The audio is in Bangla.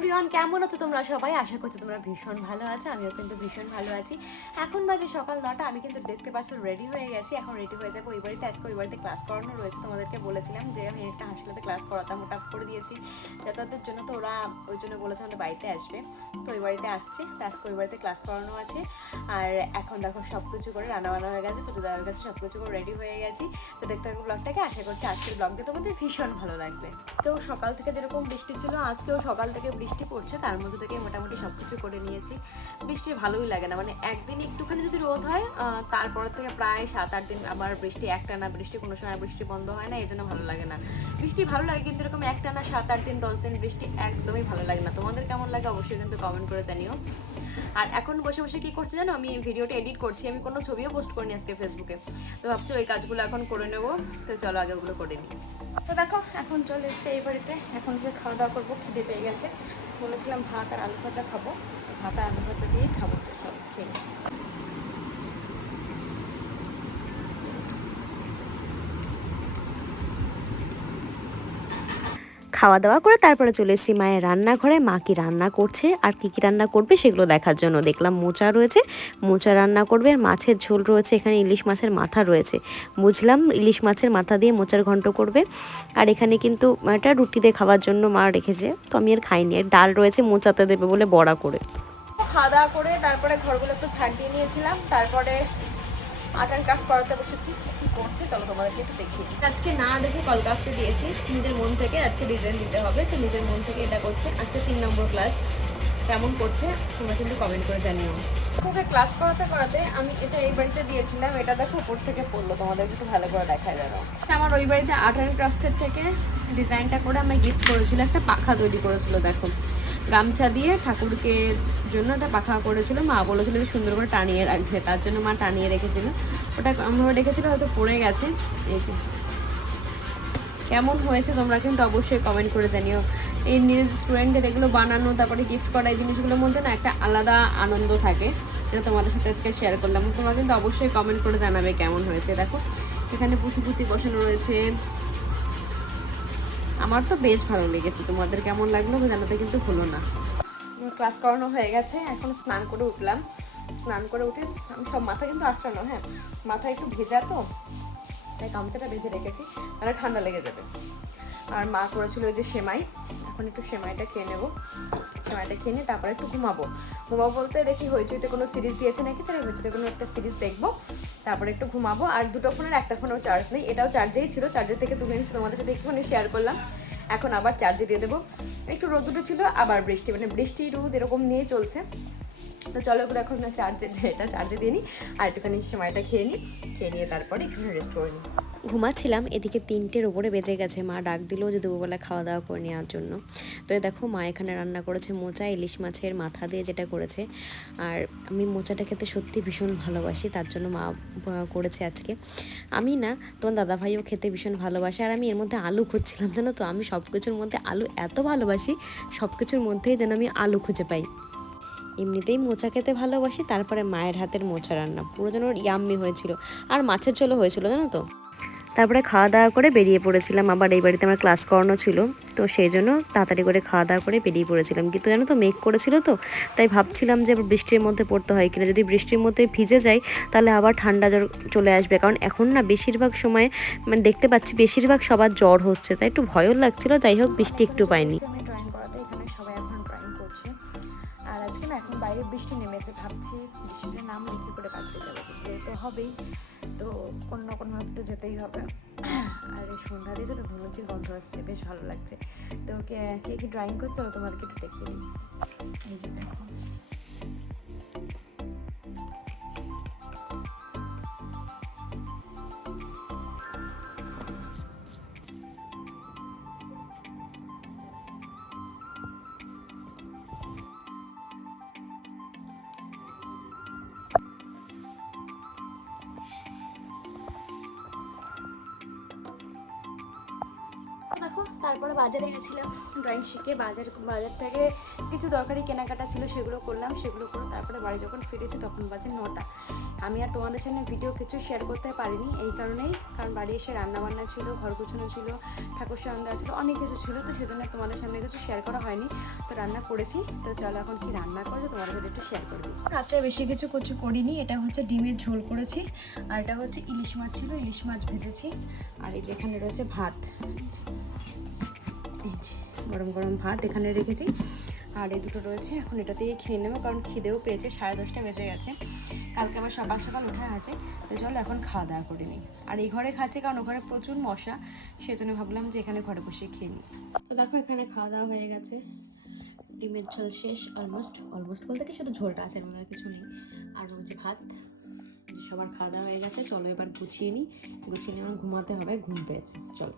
এভরিওয়ান, কেমন আছো তোমরা সবাই? আশা করছি তোমরা ভীষণ ভালো আছো। আমিও কিন্তু ভীষণ ভালো আছি। এখন বাজে সকাল 9টা। আমি কিন্তু দেখতে পাচ্ছ রেডি হয়ে গেছি। এখন রেডি হয়ে যাবো ওই বাড়িতে। আজকে ওই বাড়িতে ক্লাস করানো রয়েছে। তোমাদেরকে বলেছিলাম যে আমি একটা হাসপাতালে ক্লাস করাতাম, ওটা অফ করে দিয়েছি যাতায়াতের জন্য। তো ওরা ওই জন্য বলেছে আমাদের বাড়িতে আসবে, তো ওই বাড়িতে আসছে। তো আজকে ওই বাড়িতে ক্লাস করানো আছে। আর এখন দেখো সব কিছু করে রান্নাবান্না হয়ে গেছে, পুজো দেওয়ার কাছে সব কিছু করে রেডি হয়ে গেছি। তো দেখতে থাকো ব্লগটাকে। আশা করছি আজকের ব্লগটা তোমাদের ভীষণ ভালো লাগবে। কেউ সকাল থেকে যেরকম বৃষ্টি ছিল, আজকেও সকাল থেকে বৃষ্টি পড়ছে। তার মধ্যে থেকে মোটামুটি সব কিছু করে নিয়েছি। বৃষ্টি ভালোই লাগে না, মানে একদিন একটুখানি যদি রোদ হয়, তারপর থেকে প্রায় 7-8 দিন আবার বৃষ্টি, একটানা বৃষ্টি, কোনো সময় বৃষ্টি বন্ধ হয় না, এই জন্য ভালো লাগে না। বৃষ্টি ভালো লাগে, কিন্তু এরকম একটানা 7-8 দিন 10 দিন বৃষ্টি একদমই ভালো লাগে না। তোমাদের কেমন লাগে অবশ্যই কিন্তু কমেন্ট করে জানিও। আর এখন বসে বসে কি করছি জানো, আমি ভিডিওটা এডিট করছি। আমি কোনো ছবিও পোস্ট করিনি আজকে ফেসবুকে, তো ভাবছি ওই কাজগুলো এখন করে নেবো। তো চলো আগে ওগুলো করে নিই। তো দেখো এখন চলে এসছে এই বাড়িতে। এখন যে খাওয়া দাওয়া করবো, খিদে পেয়ে গেছে। বলেছিলাম ভাত আর আলু ভাজা খাবো, তো ভাত আর আলু ভাজা দিয়েই খাবো। তো চলো খেয়ে নিই। খাওয়া দাওয়া করে তারপরে চলে এসেছি মায়ের রান্নাঘরে। মা কি রান্না করছে আর কি কি রান্না করবে সেগুলো দেখার জন্য। দেখলাম মোচা রয়েছে, মোচা রান্না করবে। আর মাছের ঝোল রয়েছে, এখানে ইলিশ মাছের মাথা রয়েছে। বুঝলাম ইলিশ মাছের মাথা দিয়ে মোচার ঘন্ট করবে। আর এখানে কিন্তু এটা রুটি দিয়ে খাওয়ার জন্য মা রেখেছে, তো আমি আর খাইনি। আর ডাল রয়েছে, মোচাতে দেবে বলে বড়া করে। খাওয়া দাওয়া করে তারপরে ঘরগুলো একটু ঝাড় দিয়ে নিয়েছিলাম। তারপরে আর্ট অ্যান্ড ক্রাফট করাতে বসেছি। কি করছে চলো তোমাদেরকে একটু দেখিয়ে দিই। আজকে না দেখে কলকাস্টে দিয়েছি নিজের মন থেকে। আজকে ডিজাইন দিতে হবে, তো নিজের মন থেকে এটা করছে। আজকে 3 নম্বর ক্লাস। কেমন করছে তোমরা কিন্তু কমেন্ট করে জানিও। ওকে ক্লাস করাতে করাতে আমি এটা এই বাড়িতে দিয়েছিলাম। এটা দেখো উপর থেকে পড়লো, তোমাদের একটু ভালো করে দেখা যাবে। আমার ওই বাড়িতে আর্ট অ্যান্ড ক্রাফটের থেকে ডিজাইনটা করে আমায় গিফট করেছিল, একটা পাখা তৈরি করেছিল। দেখো গামছা দিয়ে ঠাকুরকে জন্য একটা পাখা করেছিল। মা বলেছিল যে সুন্দর করে টানিয়ে রাখবে, তার জন্য মা টানিয়ে রেখেছিল। ওটা আমরা রেখেছিল, হয়তো পড়ে গেছে। এই যে কেমন হয়েছে তোমরা কিন্তু অবশ্যই কমেন্ট করে জানিও। এই নিজের স্টুডেন্টদের এগুলো বানানো, তারপরে গিফট করা, এই জিনিসগুলোর মধ্যে না একটা আলাদা আনন্দ থাকে, যেটা তোমাদের সাথে আজকে শেয়ার করলাম। তোমরা কিন্তু অবশ্যই কমেন্ট করে জানাবে কেমন হয়েছে। দেখো এখানে পুঁথি পুঁথি বসানো রয়েছে। আমার তো বেশ ভালো লেগেছে, তোমাদের কেমন লাগলো জানাতে কিন্তু ভুলো না। ক্লাস করানো হয়ে গেছে, এখন স্নান করে উঠলাম। স্নান করে উঠে আমি সব মাথা কিন্তু আঁচড়ানো, হ্যাঁ মাথা একটু ভেজা, তো তাই গামছাটা বেঁধে রেখেছি, তাহলে ঠান্ডা লেগে যাবে। আর মা করেছিল ওই যে সেমাই, এখন একটু সেমাইটা খেয়ে নেবো। সেমাইটা খেয়ে নিয়ে তারপরে একটু ঘুমাবো। ঘুমাবো বলতে দেখি হইচইতে কোনো সিরিজ দিয়েছে নাকি, তাহলে হইচইতে কোনো একটা সিরিজ দেখবো, তারপরে একটু ঘুমাবো। আর দুটো ফোনের একটা ফোনেও চার্জ নেই, এটাও চার্জেই ছিল, চার্জের থেকে তুলে এনেছি, তোমাদের সাথে একটুখানি শেয়ার করলাম। এখন আবার চার্জে দিয়ে দেবো। একটু রোদ উঠেছিল, আবার বৃষ্টি, মানে বৃষ্টি রোদ এরকম নিয়ে চলছে। তো চলো এগুলো এখন না চার্জে, এটা চার্জে দিয়ে নিই, আর একটুখানি সেমাইটা খেয়ে নিই। খেয়ে নিয়ে তারপরে একটুখানি রেস্ট করে নিই। ঘুমাচ্ছিলাম, এদিকে 3টের ওপরে বেজে গেছে। মা ডাক দিল যে দুপুরবেলা খাওয়া দাওয়া করে নেওয়ার জন্য। তো দেখো মা এখানে রান্না করেছে মোচা, ইলিশ মাছের মাথা দিয়ে যেটা করেছে। আর আমি মোচাটা খেতে সত্যি ভীষণ ভালোবাসি, তার জন্য মা করেছে আজকে। আমি না, তোমার দাদাভাইও খেতে ভীষণ ভালোবাসে। আর আমি এর মধ্যে আলু খুঁজছিলাম, জানো তো আমি সব কিছুর মধ্যে আলু এত ভালোবাসি, সব কিছুর মধ্যেই যেন আমি আলু খুঁজে পাই। এমনিতেই মোচা খেতে ভালোবাসি, তারপরে মায়ের হাতের মোচা রান্না পুরো যেন ইয়াম্মি হয়েছিল। আর মাছের ঝোলও হয়েছিল, জানো তো। তারপরে খাওয়া দাওয়া করে বেরিয়ে পড়েছিলাম। আবার এই বাড়িতে আমার ক্লাস করানো ছিল, তো সেই জন্য তাড়াতাড়ি করে খাওয়া দাওয়া করে বেরিয়ে পড়েছিলাম। কিন্তু জানো তো মেঘ করেছিল, তো তাই ভাবছিলাম যে আবার বৃষ্টির মধ্যে পড়তে হয় কিনা। যদি বৃষ্টির মধ্যে ভিজে যাই তাহলে আবার ঠান্ডা জ্বর চলে আসবে, কারণ এখন না বেশিরভাগ সময় মানে দেখতে পাচ্ছি বেশিরভাগ সবার জ্বর হচ্ছে, তাই একটু ভয়ও লাগছিল। যাই হোক বৃষ্টি একটু পাইনি। আমি ড্রয়িং করাতে, এখানে সবাই এখন ড্রয়িং করছে। আর আজকে না এখন বাইরে বৃষ্টি নেমেছে, ভাবছি বৃষ্টির নাম কি করে কাজতে যাবো, যেতে হবেই, তো কোনো না কোনোভাবে তো যেতেই হবে। আর এই সন্ধ্যা দিয়েছে তো ধুনুচির গন্ধ আসছে, বেশ ভালো লাগছে। তো কে কে কি ড্রয়িং করছে চলো তোমাদেরকে একটু দেখিয়ে দিই। এই যে দেখো দেখো, তারপরে বাজারে গেছিলাম ড্রয়িং শিখে, বাজার থেকে কিছু দরকারি কেনাকাটা ছিল সেগুলো করলাম, সেগুলো করে তারপরে বাড়ি যখন ফিরেছি তখন বাজে 9টা। আমি আর তোমাদের সামনে ভিডিও কিছু শেয়ার করতে পারিনি এই কারণেই, কারণ বাড়ি এসে রান্নাবান্না ছিল, ঘর গোছানো ছিল, ঠাকুর সামনে দেওয়া ছিল, অনেক কিছু ছিল, তো সেজন্য তোমাদের সামনে কিছু শেয়ার করা হয়নি। তো রান্না করেছি, তো চলো এখন কি রান্না করেছে তোমাদের সাথে একটু শেয়ার করে দিই। রাত্রে বেশি কিছু করিনি, এটা হচ্ছে ডিমের ঝোল করেছি, আর এটা হচ্ছে ইলিশ মাছ ছিল, ইলিশ মাছ ভেজেছি, আর এই যে এখানে রয়েছে ভাত, এই যে গরম গরম ভাত এখানে রেখেছি, আর এই দুটো রয়েছে। এখন এটা দিয়ে খেয়ে নেবো, কারণ খিদেও পেয়েছে, 10:30 বেজে গেছে, কালকে আবার সকাল সকাল ওঠা আছে। তো চলো এখন খাওয়া দাওয়া করে নিই। আর এই ঘরে খাচ্ছি কারণ ওখানে প্রচুর মশা, সেজন্য ভাবলাম যে এখানে ঘরে বসে খেয়ে নিই। তো দেখো এখানে খাওয়া দাওয়া হয়ে গেছে, ডিমের ঝোল শেষ, অলমোস্ট বলতে কি শুধু ঝোলটা আছে, আর কিছু নেই। আর হচ্ছে ভাত, সবার খাওয়া দাওয়া হয়ে গেছে। চলো এবার গুছিয়ে নিই, আমার ঘুমাতে হবে, ঘুম পেয়েছে, চলো।